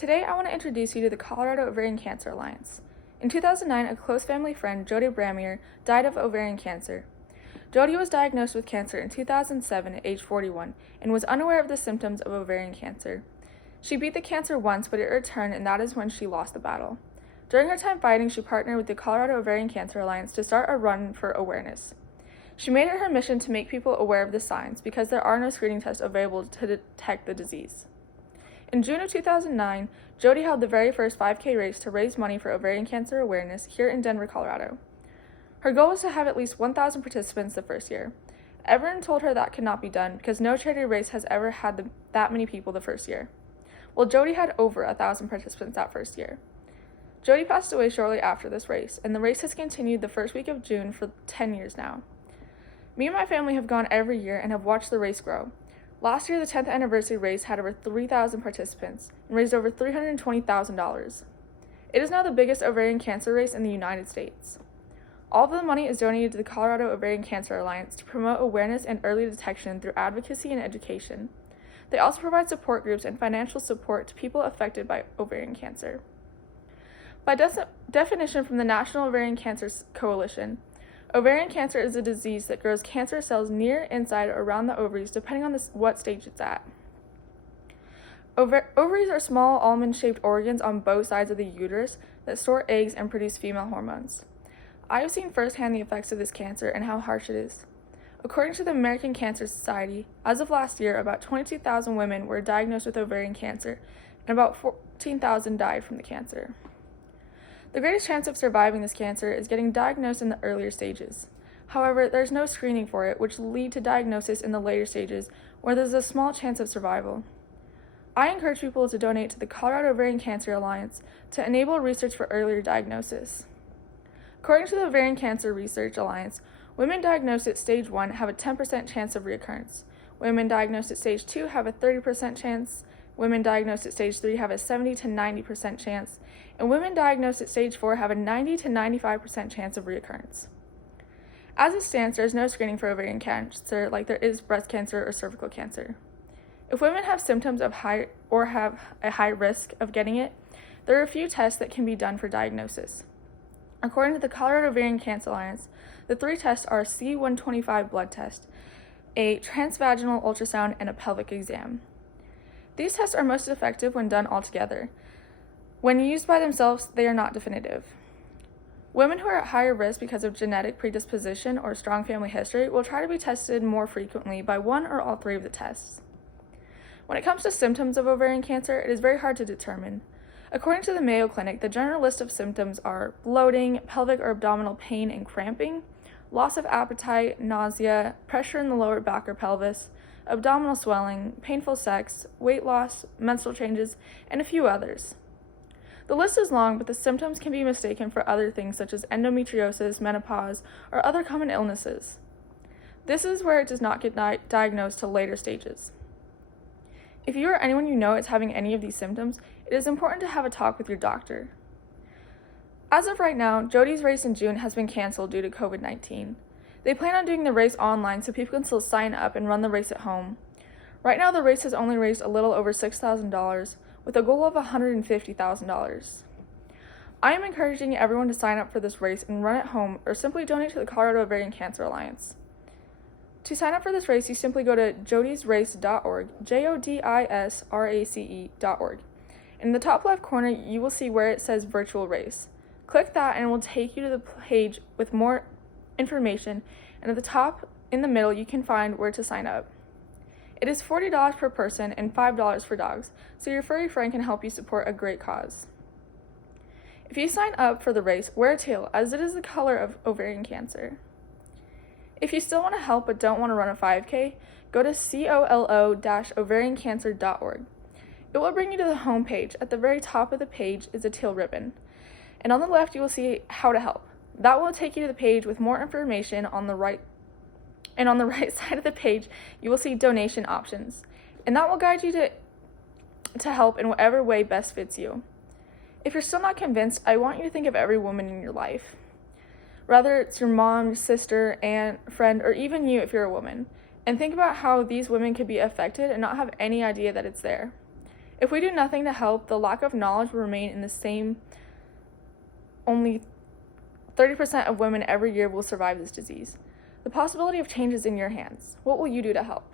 Today, I want to introduce you to the Colorado Ovarian Cancer Alliance. In 2009, a close family friend, Jody Bramier, died of ovarian cancer. Jody was diagnosed with cancer in 2007 at age 41 and was unaware of the symptoms of ovarian cancer. She beat the cancer once, but it returned, and that is when she lost the battle. During her time fighting, she partnered with the Colorado Ovarian Cancer Alliance to start a run for awareness. She made it her mission to make people aware of the signs because there are no screening tests available to detect the disease. In June of 2009, Jody held the very first 5K race to raise money for ovarian cancer awareness here in Denver, Colorado. Her goal was to have at least 1,000 participants the first year. Everyone told her that could not be done because no charity race has ever had that many people the first year. Well, Jody had over 1,000 participants that first year. Jody passed away shortly after this race, and the race has continued the first week of June for 10 years now. Me and my family have gone every year and have watched the race grow. Last year, the 10th anniversary race had over 3,000 participants and raised over $320,000. It is now the biggest ovarian cancer race in the United States. All of the money is donated to the Colorado Ovarian Cancer Alliance to promote awareness and early detection through advocacy and education. They also provide support groups and financial support to people affected by ovarian cancer. By definition from the National Ovarian Cancer Coalition, ovarian cancer is a disease that grows cancerous cells near, inside, or around the ovaries, depending on what stage it's at. Ovaries are small almond-shaped organs on both sides of the uterus that store eggs and produce female hormones. I have seen firsthand the effects of this cancer and how harsh it is. According to the American Cancer Society, as of last year, about 22,000 women were diagnosed with ovarian cancer, and about 14,000 died from the cancer. The greatest chance of surviving this cancer is getting diagnosed in the earlier stages. However, there's no screening for it, which lead to diagnosis in the later stages, where there's a small chance of survival. I encourage people to donate to the Colorado Ovarian Cancer Alliance to enable research for earlier diagnosis. According to the Ovarian Cancer Research Alliance, women diagnosed at stage 1 have a 10% chance of reoccurrence. Women diagnosed at stage 2 have a 30% chance. Women diagnosed at stage 3 have a 70 to 90% chance, and women diagnosed at stage 4 have a 90 to 95% chance of reoccurrence. As it stands, there is no screening for ovarian cancer like there is breast cancer or cervical cancer. If women have symptoms of have a high risk of getting it, there are a few tests that can be done for diagnosis. According to the Colorado Ovarian Cancer Alliance, the 3 tests are a C125 blood test, a transvaginal ultrasound, and a pelvic exam. These tests are most effective when done all together. When used by themselves, they are not definitive. Women who are at higher risk because of genetic predisposition or strong family history will try to be tested more frequently by one or all 3 of the tests. When it comes to symptoms of ovarian cancer, it is very hard to determine. According to the Mayo Clinic, the general list of symptoms are bloating, pelvic or abdominal pain and cramping, loss of appetite, nausea, pressure in the lower back or pelvis, abdominal swelling, painful sex, weight loss, menstrual changes, and a few others. The list is long, but the symptoms can be mistaken for other things such as endometriosis, menopause, or other common illnesses. This is where it does not get diagnosed till later stages. If you or anyone you know is having any of these symptoms, it is important to have a talk with your doctor. As of right now, Jody's race in June has been canceled due to COVID-19. They plan on doing the race online so people can still sign up and run the race at home. Right now, the race has only raised a little over $6,000, with a goal of $150,000. I am encouraging everyone to sign up for this race and run at home or simply donate to the Colorado Ovarian Cancer Alliance. To sign up for this race, you simply go to jodysrace.org, jodisrace.org. In the top left corner, you will see where it says virtual race. Click that and it will take you to the page with more information, and at the top in the middle you can find where to sign up. It is $40 per person and $5 for dogs, so your furry friend can help you support a great cause. If you sign up for the race, wear a tail, as it is the color of ovarian cancer. If you still want to help but don't want to run a 5K, go to colo-ovariancancer.org. It will bring you to the home page. At the very top of the page is a teal ribbon, and on the left you will see how to help. That will take you to the page with more information on the right, and on the right side of the page you will see donation options, and that will guide you to help in whatever way best fits you. If you're still not convinced, I want you to think of every woman in your life. Whether it's your mom, sister, aunt, friend, or even you if you're a woman, and think about how these women could be affected and not have any idea that it's there. If we do nothing to help, the lack of knowledge will remain in the same. Only 30% of women every year will survive this disease. The possibility of change is in your hands. What will you do to help?